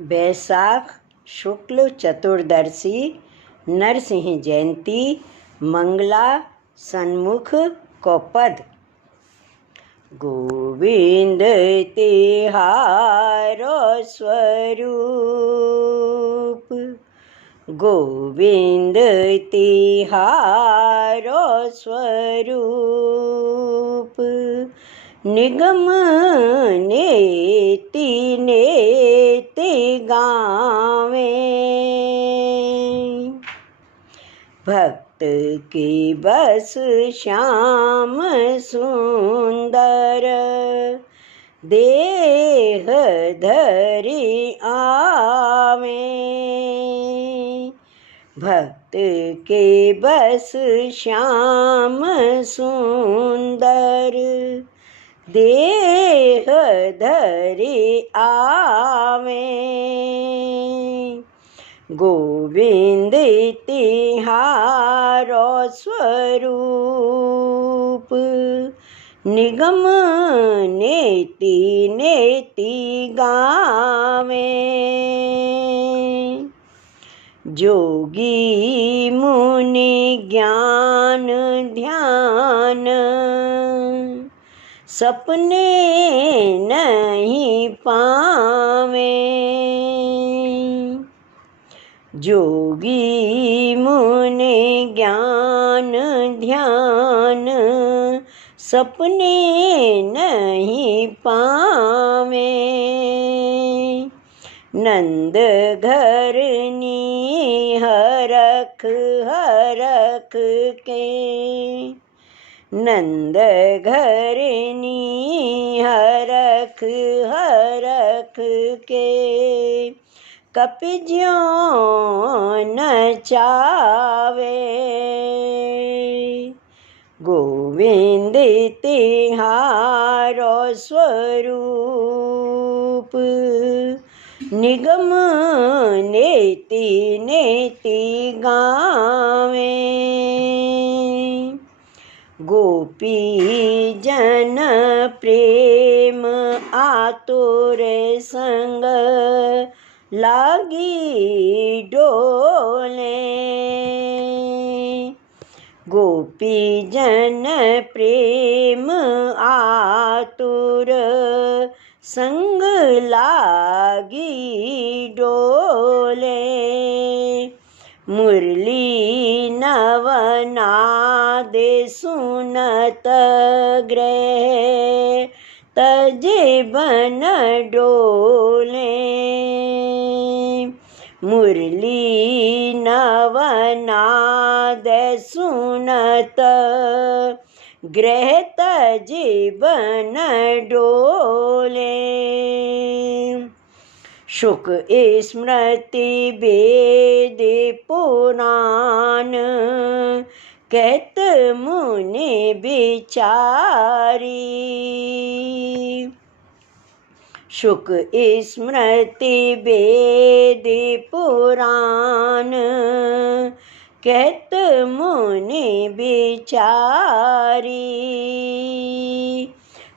बैसाख शुक्ल चतुर्दशी नरसिंह जयंती मंगला सन्मुख को पद। गोविंद तिहारो स्वरूप, गोविंद तिहारो स्वरूप। निगम नेति नेति गावे, भक्त की बस श्याम सुंदर। देह धरि आवे, भक्त के बस श्याम सुंदर। देह धरि आवे, गोविंद तिहारो स्वरूप। निगम नेति नेति गावे, जोगी मुनि ज्ञान ध्यान। सपने नहीं पावे, जोगी मुनि ज्ञान ध्यान। सपने नहीं पावे, नंद घरनी हरख हरख के। नंद घरनी हरख हरख के, कपि ज्यों नचावे। गोविंद तिहारो स्वरूप, निगम नेति नेति गावे। गोपी जन प्रेम आतुर संग, लागी डोले। गोपी जन प्रेम आतुर संग, लागी डोले। मुरली नवनाद सुनत ग्रह, तजे बन डोले। मुरली नवनाद सुनत ग्रह, तजे बन डोले। शुक स्मृति वेद पुराण, कहत मुनि विचारी। शुक स्मृति वेद पुराण, कहत मुनि विचारी।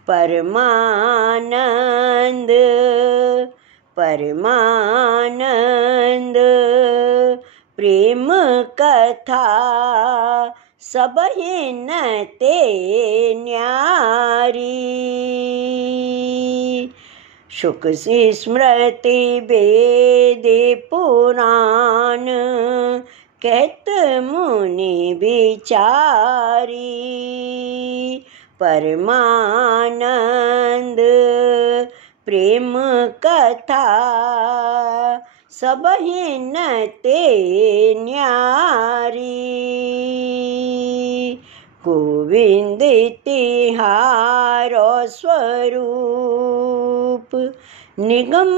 परमानंद परमानंद प्रेम कथा, सबहि नते न्यारी। शुक स्मृति वेद पुराण, कहत मुनि विचारी। परमानंद प्रेम कथा, सबहि नते न्यारी। गोविंद तिहारो स्वरूप, निगम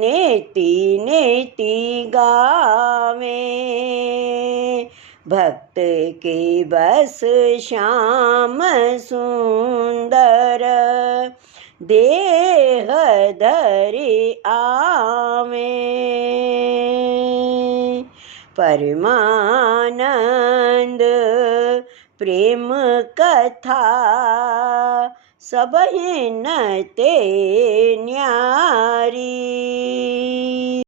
नेति नेति गावे। भक्त के बस श्याम सुंदर, देह धरि आवे। परमानंद प्रेम कथा, सबहि नते न्यारी।